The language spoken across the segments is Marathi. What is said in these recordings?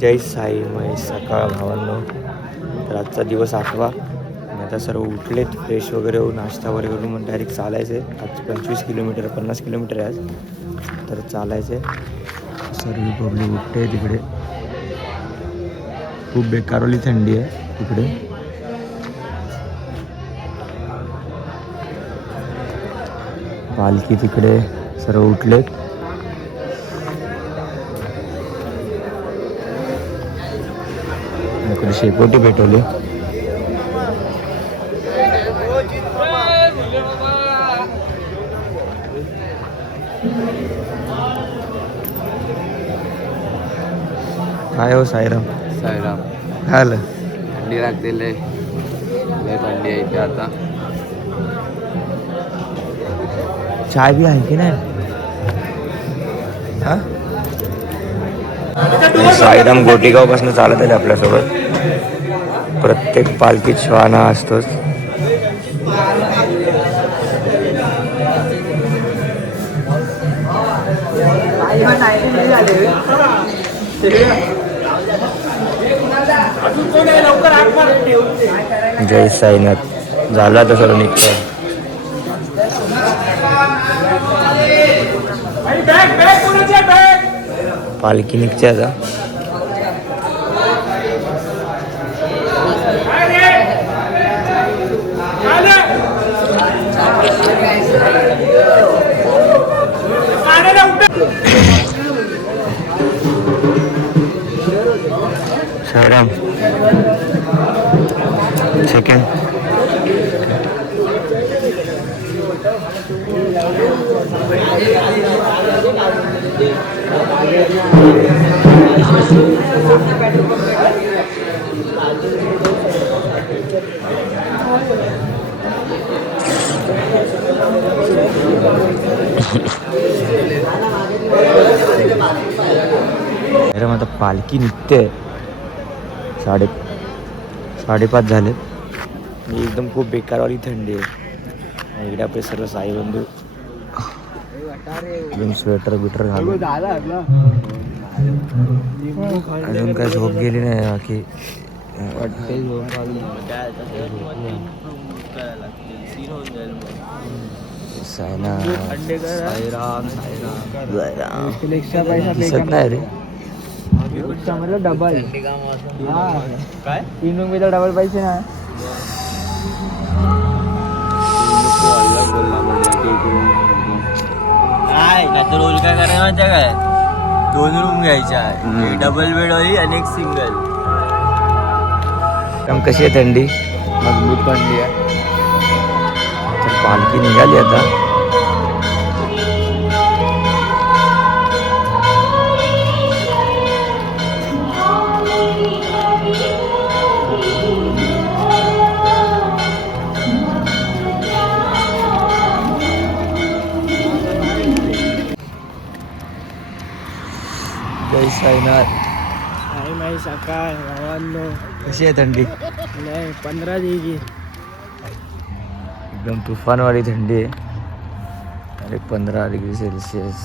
जय साई महेश सकाळ भावांनो. तर आजचा दिवस 8वा आणि आता सर्व उठलेत, फ्रेश वगैरे होऊन नाश्ता वगैरे करून मग डायरेक्ट चालायचं आहे. आज 25 किलोमीटर 50 किलोमीटर आहे आज, तर चालायचं आहे. सर्व पब्लिक उठते तिकडे. खूप बेकारवली थंडी आहे तिकडे. पालखी तिकडे सर्व उठलेत. इकडे शेकोटी पेटवली. काय हो साईराम? साईराम. काय आलं? थंडी लागते, लय थंडी आहे इथे आता. चाय बी आहे की नाही? हा, साईराम गोटेगाव पासून चालत आहे आपल्यासोबत. प्रत्येक पालखीत श्वाना असतोच. जय साईनाथ. झाला तर सर्व निघतो. पालखी निघते आता. साईराम सेकंड. आता पालखी निघते. 5:30 झाले. एकदम खूप बेकारवाली थंडी आहे. इकडे आपले सर्व साई बंधू एकदम स्वेटर बिटर घालून. अजून काय झोप गेली नाही बाकी. दिसत नाही रे. डबल काय 3 रूम विथ डबल पैसे ना. नाही तर रोल काय करायला माहिती काय, 2 रूम घ्यायच्या, एक डबल बेड होई आणि एक सिंगल. कशी आहे थंडी? मजबूत थंडी आहे. तर पालखी निघाली आता. जय साईनाथ. नाही माही सकाळ भावांनो. कशी आहे थंडी? नाही 15 डिग्री. एकदम तुफानवाली थंडी आहे. अरे 15 डिग्री सेल्सिअस.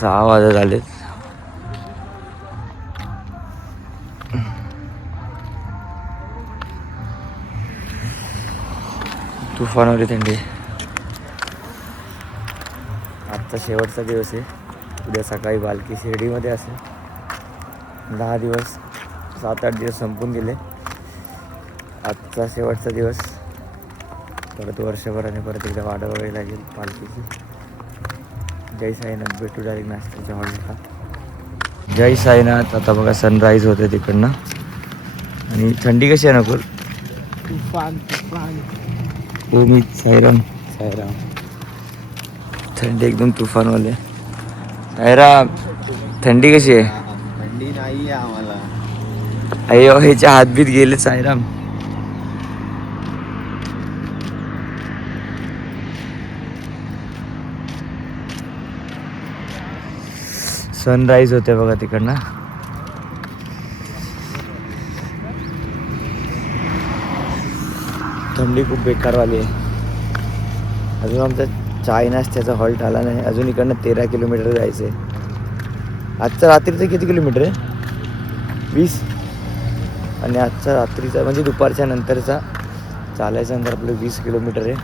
6 वाजत आले. तुफानवाली थंडी. आजचा शेवटचा दिवस आहे. उद्या सकाळी पालखी शिर्डीमध्ये असेल. 10 दिवस 7-8 दिवस संपून गेले. आजचा शेवटचा दिवस. परत वर्षभराने परत एकदा वाट बघावी लागेल पालखीची. जय साईनाथ. भेटू डायरेक्ट नाश्त्याच्या हॉलला. जय साईनाथ. आता बघा सनराईज होते तिकडनं. आणि थंडी कशी आहे नकुल? तुफान तुफान. हो मी साईराम. साईराम. थंडी एकदम तुफानवाले. साईराम थंडी कशी आहे? थंडी नाही आहे आम्हाला. अय्यो ह्याच्या हातबीत गेले साईराम. सनराईज होते बघा तिकडनं. थंडी खूप बेकारवाली आहे. अजून आमचा चाय नाश्त्याचा हॉल्ट आला नाही. अजून इकडनं 13 किलोमीटर जायचं आहे. आजचा रात्रीचं किती किलोमीटर आहे? 20. आणि आजचा रात्रीचा म्हणजे दुपारच्या नंतरचा चालायच्या नंतर आपलं 20 किलोमीटर आहे.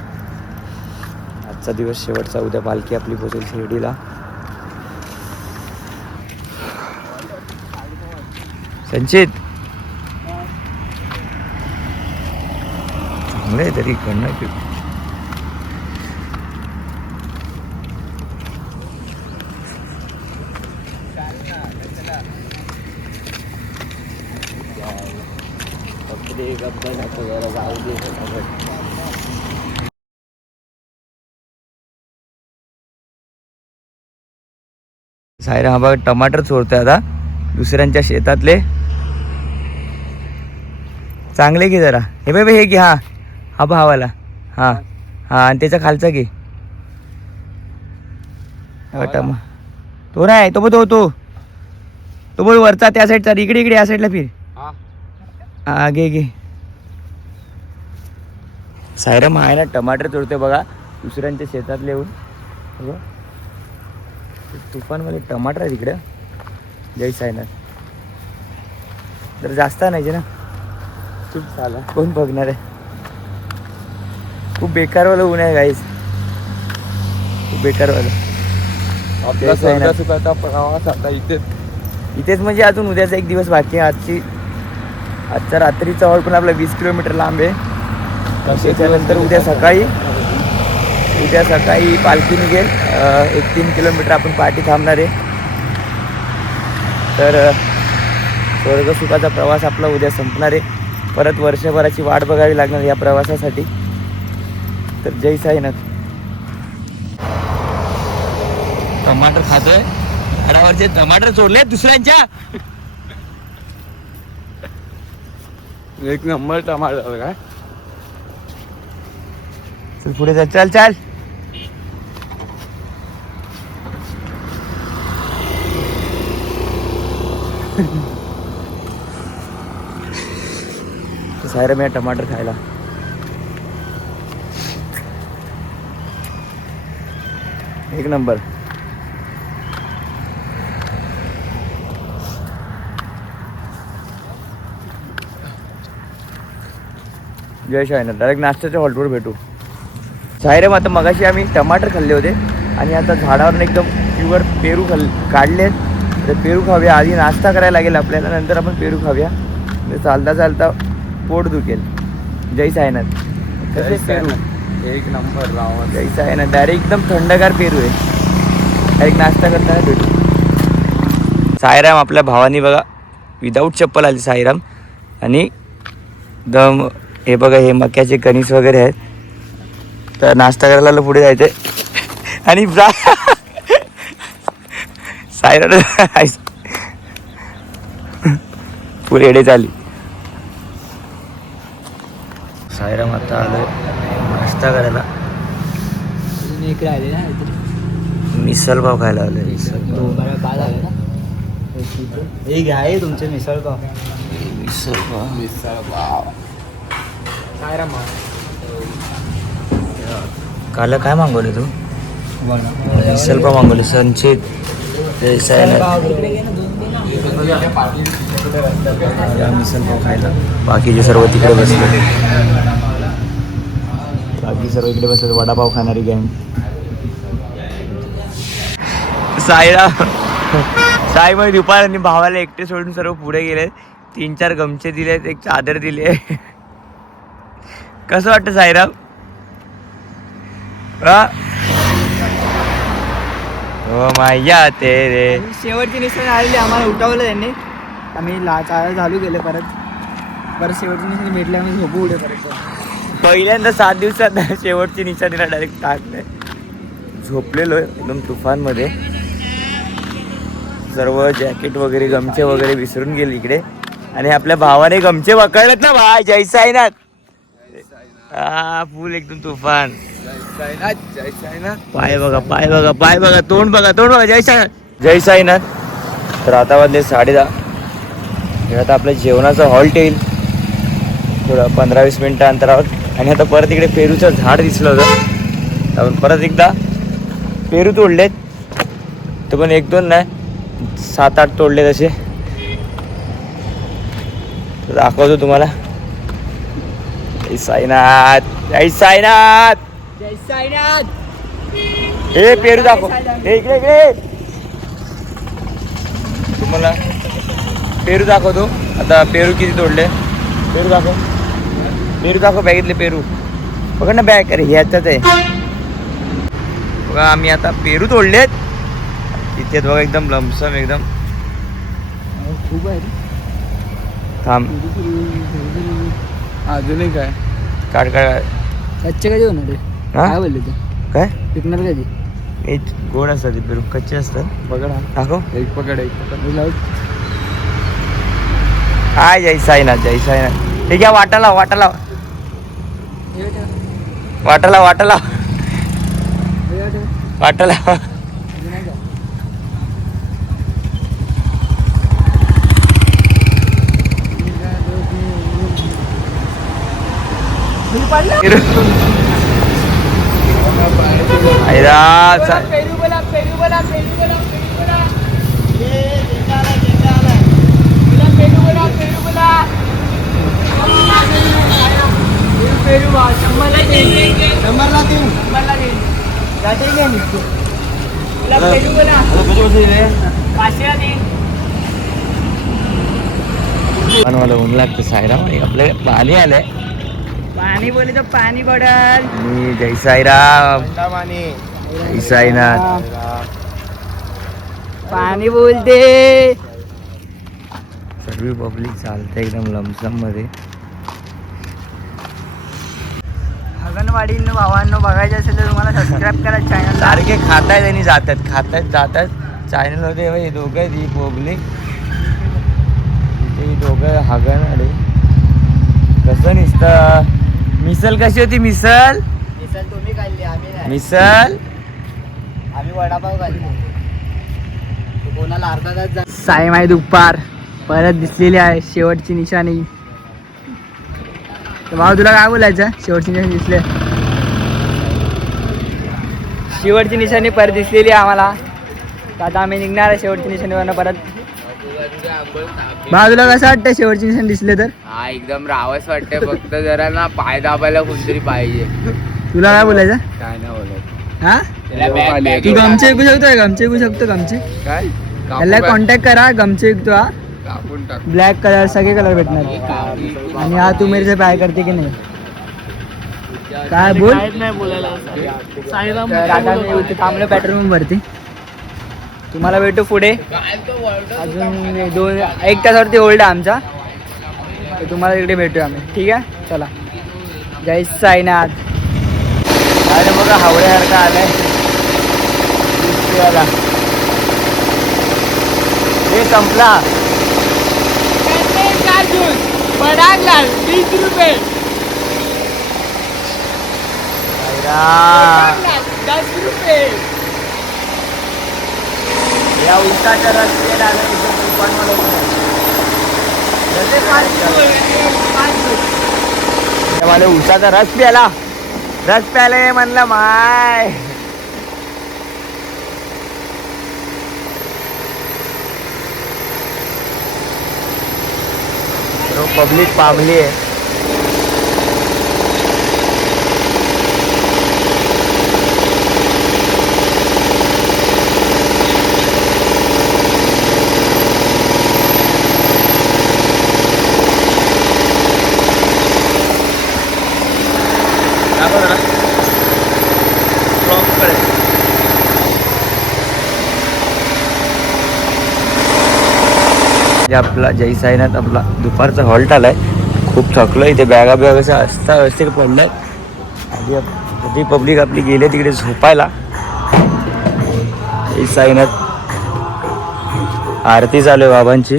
आजचा दिवस शेवटचा. उद्या पालखी आपली पोहोचेल शिर्डीला. संचित चांगलं आहे तरी इकडनं सायरा हा बघ टमाटर चोरतोय आता दुसऱ्यांच्या शेतातले. चांगले घे जरा. हे बाय हे घे. हा हा भावाला. हा हा आणि त्याच्या खालचा घे. टमा तो नाही तो तो बोल वरचा त्या साईडचा. इकडे इकडे या साईडला फिर. हा घे घे. सायरम आहे ना टमाटर तोडते बघा दुसऱ्यांच्या शेतातले येऊन. तुफानमध्ये टमाटर आहे तिकडं. जय सायनाथ. तर जास्त आणायचे ना. खूप चाला कोण बघणार आहे. खूप बेकारवालं ऊन आहे गाईस. खूप बेकारवालं. आपला स्वर्ग सुखाचा प्रवास आता इथेच म्हणजे अजून उद्याचा एक दिवस बाकी आहे. आजचा रात्रीचा हॉल पण आपला 20 किलोमीटर लांब आहे. त्याच्यानंतर उद्या सकाळी पालखी निघेल. 1-3 किलोमीटर आपण पाठी थांबणार आहे. तर स्वर्गसुखाचा प्रवास आपला उद्या संपणार आहे. परत वर्षभराची वाट बघावी लागणार या प्रवासासाठी. तर जय साईनाथ. टमाटर खातोय. झाडावरचे टमाटर चोरले दुसऱ्यांच्या. एक नंबर टमाटर काय. चल पुढे जा. चल चल. सायरा मी टमाटर खायला. एक नंबर. जय साईनाथ. डायरेक्ट नाश्त्याच्या हॉल्टवर भेटू. सायरम आता मगाशी आम्ही टमाटर खाल्ले होते आणि आता झाडावरून एकदम प्युअर पेरू काढले. तर पेरू खाऊया. आधी नाश्ता करायला लागेल आपल्याला. नंतर आपण पेरू खाऊया. चालता चालता पोट दुखेल. जय साईनाथ. तसेच पेरू एक नंबर राव. जय साईनाथ. डायरेक्ट एकदम थंडगार पेरू आहे. डायरेक्ट नाश्ता करताना भेटू. साईराम आपल्या भावानी बघा विदाऊट चप्पल आली साईराम. आणि दम हे बघा हे मक्याचे कणीस वगैरे आहेत. तर नाश्ता करायला पुढे जायचंय. आणि साईराम पुढे एडे चाली. साईराम आता आलोय नाश्ता करायला. इकडे आले ना मिसल पाव खायला आलोय. मिसल हे घ्या तुमचे मिसळ पाव. मिसळ पाव. काल काय मागवले तू? मिसल पाव मागवले. संचित मिसल पाव खायला. बाकीचे सर्व तिकडे बसले. बाकी सर्व इकडे बसले. वडापाव खाणारी गँग. साई मग दुपार आणि भावाला एकटे सोडून सर्व पुढे गेले. 3-4 गमछे दिलेत. एक चादर दिली आहे. कसं वाटतं साईराम? हो माया तेरे. शेवटची निशाणी आलेली आम्हाला उठवलं त्यांनी. आम्ही चालायला चालू केलं. परत शेवटची निशाणी भेटली. आम्ही झोपू उडे परत. पहिल्यांदा 7 दिवसात शेवटची निशाणीला डायरेक्ट टाकलंय. झोपलेलो आहे एकदम तुफानमध्ये. सर्व जॅकेट वगैरे गमछे वगैरे विसरून गेले इकडे. आणि आपल्या भावाने गमछे पकडलेत ना भाई. जय साईनाथ. फुल एकदम तुफान. जय साईनाथ. पाय बघा तोंड बघा. जय साईनाथ. जय साईनाथ. तर आता वाजले 10:30. हे आता आपल्या जेवणाचा हॉल्ट येईल थोडं 15-20 मिनिटं अंतरावर. आणि आता परत इकडे पेरूचं झाड दिसलं होतं. आपण परत एकदा पेरू तोडलेत. तर पण 1-2 नाही 7-8 तोडले तसे. दाखवतो तुम्हाला. जय साईनाथ, जय साईनाथ. जय साईनाथ. हे पेरू दाखव. हे इकडे इकडे तुम्हाला पेरू दाखवतो. आता पेरू किती तोडले. पेरू दाखव. पेरू दाखव. बॅगेतले पेरू बघ ना. बॅग अरे ह्याच्यात आहे बघा. आम्ही आता पेरू तोडलेत. इथे बघा एकदम लमसम एकदम. खूप आहे. थांब अजूनही काय काढ काढ. कच्चे कधी होणार रे. हा? काय बोलले ते काय पिकणार कधी. हे गोड असतात ते पेरू. कच्चे असतात. बघा ना. दाखव. एक पकड एक पकड. हाय जय साईनाथ, जय साईनाथ. हे घ्या. वाटाला वाटाला वाटाला वाटाला वाटाला. पेरू बोला पेरू बोला पेरू बोला पेरू बोला. पेरू बोला पेरू बोला. पेरू बा 100ला देईन. 100ला देईन. 100ला देईन. जाते घ्या निघतो. बोला पेरू बोला. 500ला देईन. मला ऊन लागतं साईराम. आपल्याकडे पाणी आलंय. पाणी बोले तर पाणी पडल. आणि जय साईराम, जय साईनाथ. पाणी बोलते. सर्व पब्लिक चालते एकदम लमसम मध्ये. अंगणवाडीनं भावांनो बघायचं असेल तर तुम्हाला सबस्क्राईब करा चॅनल. सारखे खातायत आणि जातात चॅनल होते. हे दोघं आहेत. ही पब्लिक ही दोघं हागण. अरे कसं निसतं. मिसल कशी होती. मिसल तुम्ही खाल्ली आम्ही नाही. मिसल आम्ही वडापाव खाल्ली. कोणाला अर्धा तास. सायमाई दुपार परत दिसलेली आहे. शेवटची निशाणी. भाऊ तुला काय बोलायचं. शेवटची निशाणी दिसले. शेवटची निशाणी परत दिसलेली आहे आम्हाला. आता आम्ही निघणार आहे शेवटची निशाणीवरनं परत. भाऊ तुला कसं वाटतं शेवटची निशाणी दिसले तर. हा एकदम रावस वाटतंय. फक्त जरा ना पाय दाबायला कोणतरी पाहिजे. तुला काय बोलायचं. काय नाही बोलत. हा तू गमचे विकू शकतो. गमचे विकू शकतो. गमचे काय याला कॉन्टॅक्ट करा. गमचे विकतो. हा कापून टाक. ब्लॅक कलर सगळे कलर भेटणार. आणि हा तू मेरे से बाय करते की नाही. काय बोल. तर आता मी इथे थांबलो पेट्रोल पंप वरती. तुम्हाला भेटू पुढे. अजून 1 तासावरती होल्ड आहे आमचा. तर तुम्हाला तिकडे भेटूया आम्ही. ठीक आहे चला. जय साईनाथ. अरे बघा हावड्यासारखं आलंय. हे संपला. 20 रुपये. 10 रुपये. या उसाच्या रस्त्याला आलं इथं दुकानवाला मला उसाचा रस प्याला. रस प्यायला म्हणलं माय. पब्लिक पामली आहे. आपला जय साईनाथ आपला दुपारचा हॉल्ट आलाय. खूप थकलो. इथे बॅगा असं असता व्यवस्थित पडल्यात. आधी पब्लिक आपली गेले तिकडे झोपायला. जय साईनाथ. आरती चालू आहे बाबांची.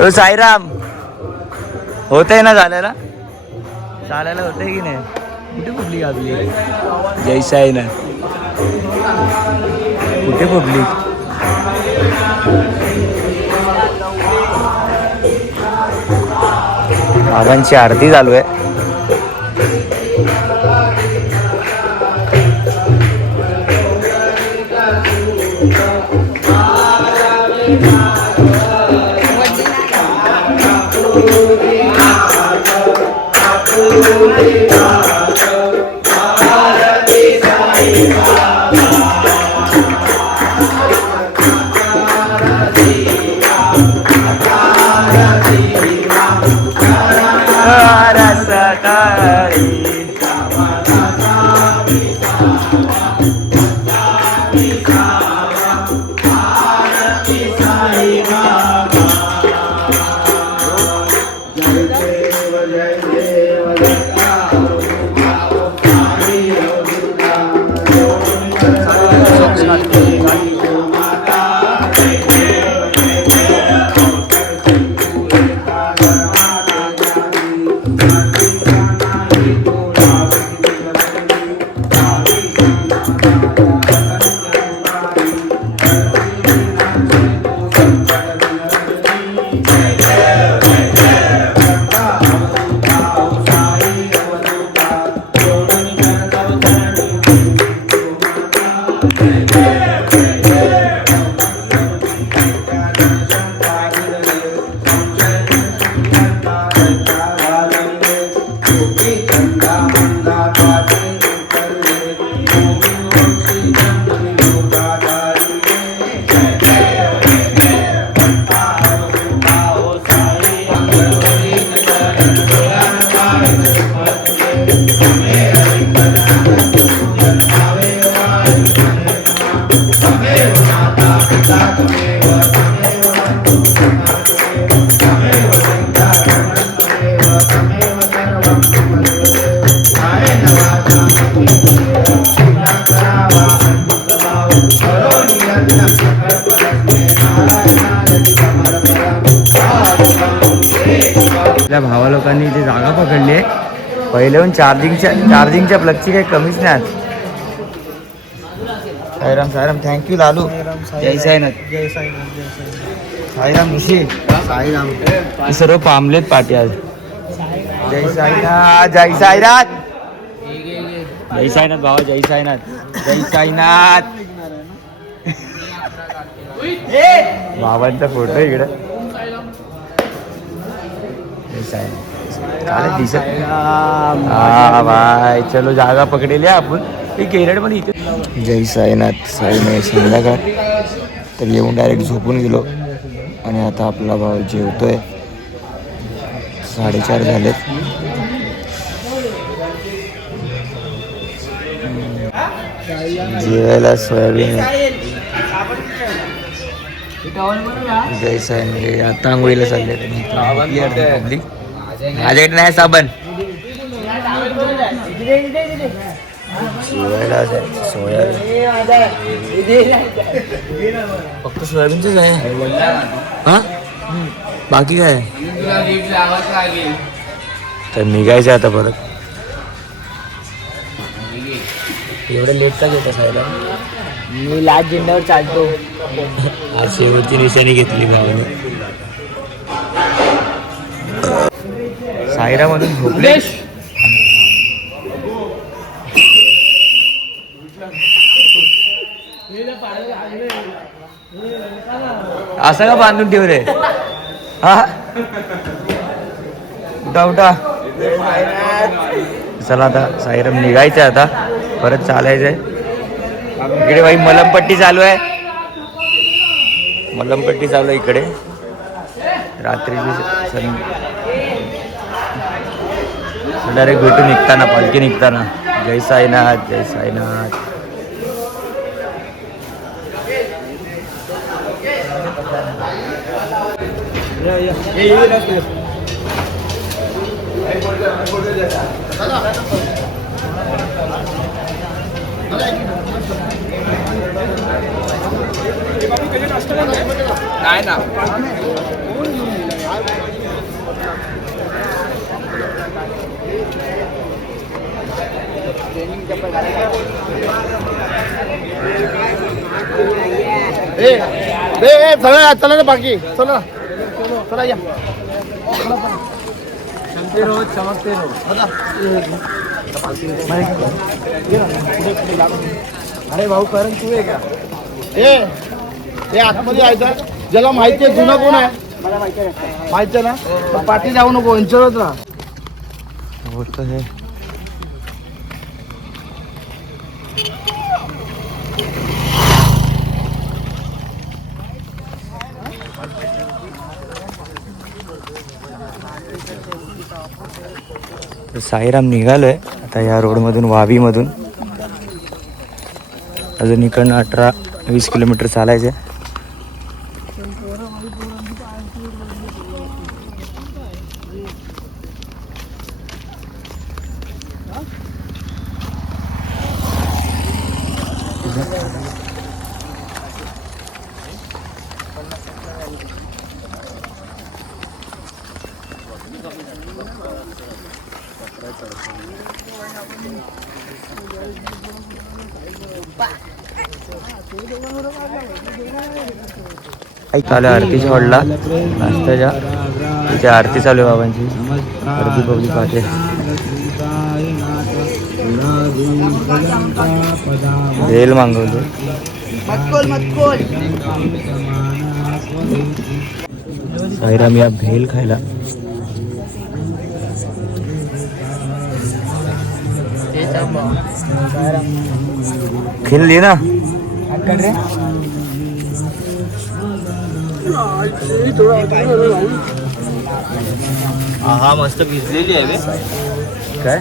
हो साईराम होत आहे ना. चालायला होत आहे की नाही. कुठे पब्लिक आपली. जय साईनाथ. कुठे पब्लिक. बाबांची आरती चालू आहे. आपल्या भावा लोकांनी इथे जागा पकडली आहे. पहिल्याहून चार्जिंगच्या प्लगची काही कमीच नाही आज. साईराम साईराम, थँक्यू लालू. जय साईनाथ. साईराम ऋषी. साईराम. सर्व पामलेत पाठी आज. जय साईनाथ. जय साईनाथ. जय साईनाथ भावा. जय साईनाथ. जय साईनाथ. बाबांचा फोटो इकडे. जय साईनाथ. चालेल दिसत. हा बाय. चलो जागा पकडेली आपण. केरळ पण इथे. जय साईनाथ. साई नाही संध्याकाळ तर येऊन डायरेक्ट झोपून गेलो आणि आता आपला भाऊ जेवतोय. 4:30 झालेत. जेवायला सोयाबीन. जय साई म्हणजे आता आंघोळीला चालले. माझ्याकडे नाही साबण. जेवायला सोयाबीन. फक्त सोयाबीनच आहे. हा बाकी काय तर निघायचं आता परत. एवढं लेट का घेत असायला. मी लास्ट झेंड्यावर चालतो. आज शेवटची निशाणी घेतली भावाने. सायरामधून झोपले. असं का बांधून ठेव रे. हा उठा उठा. चला आता साईराम निघायचं आता परत चालायचंय. इकडे बाई मलमपट्टी चालू आहे. मलमपट्टी चालू आहे इकडे. रात्रीची डायरेक्ट भेटून निघताना पालखी निघताना. जय साईनाथ. जय साईनाथ. काय ना चला चला ना बाकी. चला चला या. चलते रहो चमकते रहो. अरे भाऊ करण तू आहे का. हे आतमध्ये यायचं. ज्याला माहिती आहे जुनं कोण आहे मला माहिती आहे ना. पाठी जाऊ नको. इंचरच राहा. होतं हे. साईराम निघालोय आता या रोडमधून वावीमधून. अजून इकडनं 18-20 किलोमीटर चालायचं. चालू आहे आरतीच्या हॉलला नाश्त्याच्या. तिथे आरती चालू आहे बाबांची. आरती पब्लिक पाहते. भेल मागवतो. साईराम या भेल खायला. खेळली ना. हा मस्त भिजलेली आहे काय.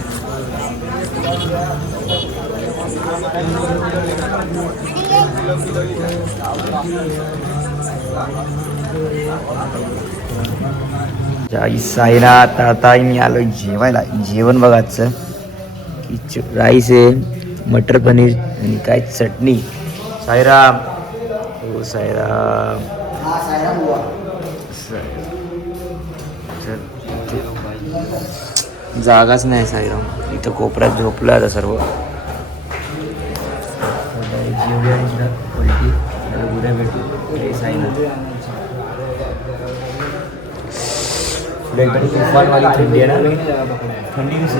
जय साईनाथ. आता मी आलो जेवायला. जेवण बघायचं की राईस आहे, मटर पनीर आणि काय चटणी. साईराम. हो साईराम. चल जागाच नाही साईराम. इथं कोपऱ्यात झोपलं आता सर्व. जेवढी आणि इकडं पलटी उद्या भेटू साईला. पुढे एकदम तुफानवाली थंडी आहे ना. थंडी कशी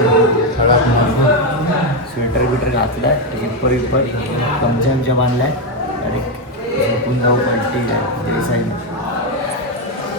स्वेटर बिटर घातलाय, हिप्पर विप्पर गमच्या बांधलाय. डायरेक्ट झोपून जाऊ पलटी जय साईला.